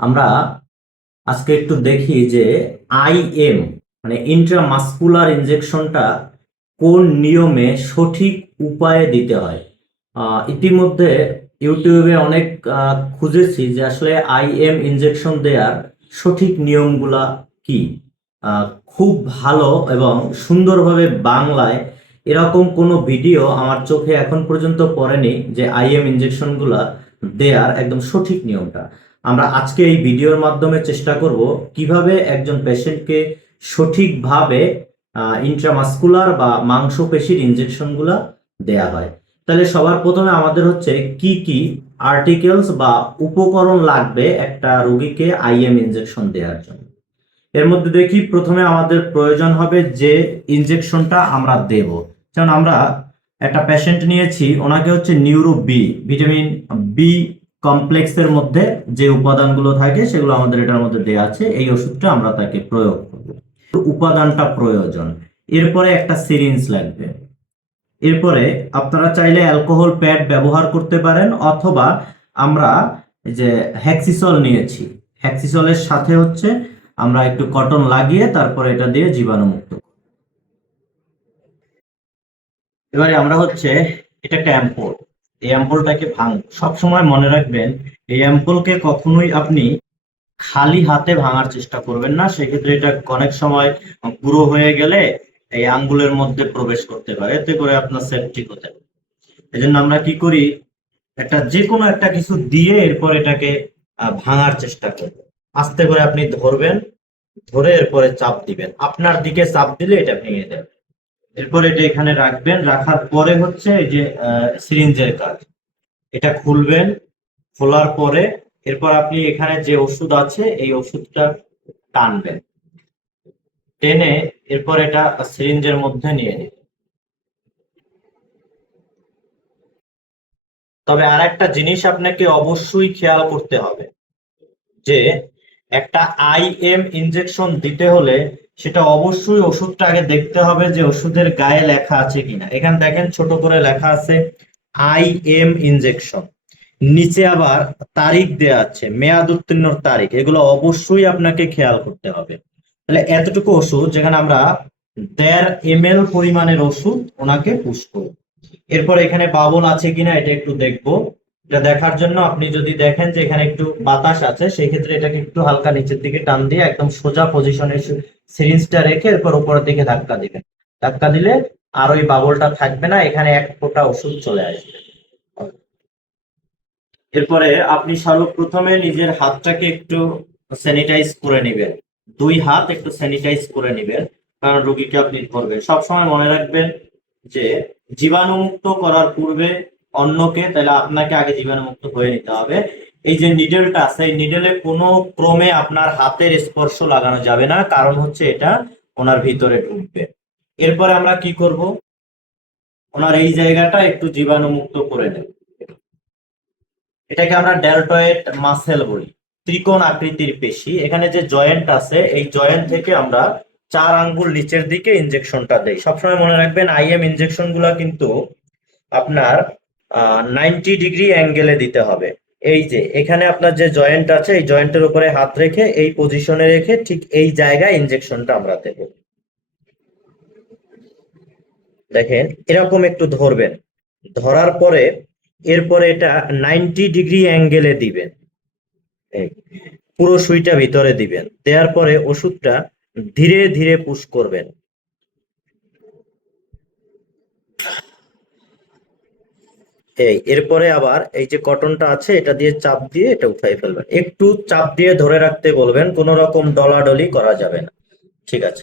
আমরা আজকে একটু দেখি যে আইএম মানে ইন্ট্রামাসকুলার ইনজেকশনটা কোন নিয়মে সঠিক উপায়ে দিতে হয়। ইতিমধ্যে ইউটিউবে অনেক খুঁজেছি যে আসলে আইএম ইনজেকশন দেওয়ার সঠিক নিয়মগুলা কি। খুব ভালো এবং সুন্দরভাবে বাংলায় এরকম কোনো ভিডিও আমার চোখে এখন পর্যন্ত পড়েনি যে আইএম ইনজেকশনগুলা দেওয়ার একদম সঠিক নিয়মটা। আমরা আজকে এই ভিডিওর মাধ্যমে চেষ্টা করব কিভাবে একজন পেশেন্টকে সঠিকভাবে ইন্ট্রামাসকুলার বা মাংসপেশির ইনজেকশনগুলো দেয়া হয়। তাহলে সবার প্রথমে আমাদের হচ্ছে কি কি আর্টিকেলস বা উপকরণ লাগবে একটা রোগীকে আইএম ইনজেকশন দেওয়ার জন্য। এর মধ্যে দেখি প্রথমে আমাদের প্রয়োজন হবে যে ইনজেকশনটা আমরা দেব। যেমন আমরা একটা পেশেন্ট নিয়েছি, ওনাকে হচ্ছে নিউরো বি ভিটামিন বি কমপ্লেক্সের মধ্যে যে উপাদানগুলো থাকে সেগুলো আমাদের এটার মধ্যে দেওয়া আছে, এই ওষুধটা আমরা তাকে প্রয়োগ করব। উপাদানটা প্রয়োজন। এরপরে একটা সিরিঞ্জ লাগবে। এরপরে আপনারা চাইলে অ্যালকোহল প্যাড ব্যবহার করতে পারেন, অথবা আমরা যে হ্যাক্সিসল নিয়েছি, হ্যাক্সিসলের সাথে হচ্ছে আমরা একটু কটন লাগিয়ে তারপরে এটা দিয়ে জীবাণুমুক্ত। এবারে আমরা হচ্ছে এটা একটা অ্যাম্পোল, এই অ্যাম্পোলটাকে সবসময় মনে রাখবেন এই অ্যাম্পোলকে কখনোই আপনি খালি হাতে ভাঙার চেষ্টা করবেন না, সেক্ষেত্রে এটা অনেক সময় পুরো হয়ে গেলে এই আঙ্গুলের মধ্যে প্রবেশ করতে পারে, এতে করে আপনার সেপটিক হতে পারে। এই জন্য আমরা কি করি, একটা যে কোনো একটা কিছু দিয়ে এরপর এটাকে ভাঙার চেষ্টা করব। আস্তে করে আপনি ধরবেন, ধরে এরপরে চাপ দিবেন, আপনার দিকে চাপ দিলে এটা ভেঙে যাবে। এরপর এটা এখানে রাখবেন, রাখার পরে হচ্ছে এই যে সিরিঞ্জের কাজ, এটা খুলবেন। খোলার পরে এরপর আপনি এখানে যে ওষুধ আছে এই ওষুধটা টানবেন, টেনে এরপর এটা সিরিঞ্জের মধ্যে নিয়ে নিন। তবে আর একটা জিনিস আপনাকে অবশ্যই খেয়াল করতে হবে যে একটা আইএম ইনজেকশন দিতে হলে সেটা অবশ্যই ওষুধটা আগে দেখতে হবে যে ওষুধের গায়ে লেখা আছে কিনা। এখানে দেখেন ছোট করে লেখা আছে আইএম ইনজেকশন, নিচে আবার তারিখ দেয়া আছে, মেয়াদ উত্তীর্ণর তারিখ, এগুলো অবশ্যই আপনাকে খেয়াল করতে হবে। তাহলে এতটুকু ওষুধ যেখানে আমরা 1.5 ml পরিমাণের ওষুধ ওনাকে পুশ করব। এরপর এখানে বাবল আছে কিনা এটা একটু দেখবো। এটা দেখার জন্য আপনি যদি দেখেন যে এখানে একটু বাতাস আছে, সেই ক্ষেত্রে এটাকে একটু হালকা নিচের দিকে টান দিয়ে একদম সোজা পজিশনে সিরিঞ্জটা রেখে এরপর উপরের দিকে ধাক্কা দিবেন। ধাক্কা দিলে আর ওই বাবলটা থাকবে না, এখানে এক ফোঁটা ওষুধ চলে আসবে। এরপরে আপনি সর্বপ্রথমে নিজের হাতটাকে একটু স্যানিটাইজ করে নেবেন, 2 হাত একটু স্যানিটাইজ করে নেবেন, কারণ রোগীকে আপনি ধরবেন। সবসময় মনে রাখবেন যে জীবাণুমুক্ত করার পূর্বে অন্যকে, তাহলে আপনাকে আগে জীবাণুমুক্ত হয়ে নিতে হবে। এই যে নিডেলটা আছে, এই নিডেলে কোনো ক্রমে আপনার হাতের স্পর্শ লাগানো যাবে না, কারণ হচ্ছে এটা ওনার ভিতরে ঢুকবে। এরপরে আমরা কি করব, ওনার এই জায়গাটা একটু জীবাণুমুক্ত করে নেব। এটাকে আমরা ডেলটয়েড মাসেল বলি, ত্রিকোণ আকৃতির পেশি। এখানে যে জয়েন্ট আছে এই জয়েন্ট থেকে আমরা 4 আঙ্গুল নিচের দিকে ইনজেকশনটা দেই। সবসময় মনে রাখবেন আইএম ইনজেকশন গুলা কিন্তু আপনার 90 ডিগ্রি অ্যাঙ্গেলে দিতে হবে। এই যে এখানে আপনার যে জয়েন্ট আছে এই জয়েন্টের উপরে হাত রেখে এই পজিশনে রেখে ঠিক এই জায়গায় ইনজেকশনটা আমরা দেব। দেখেন এরকম একটু ধরবেন, ধরার পরে এরপরে এটা 90 ডিগ্রি অ্যাঙ্গেলে দিবেন, এই পুরো সুইটা ভিতরে দিবেন। দেওয়ার পরে ওষুধটা ধীরে ধীরে পুশ করবেন। এরপরে আবার এই যে কটনটা আছে এটা দিয়ে চাপ দিয়ে এটা উঠাই ফেলবেন, একটু চাপ দিয়ে ধরে রাখতে বলবেন, কোনো রকম ডলাডলি করা যাবে না। ঠিক আছে।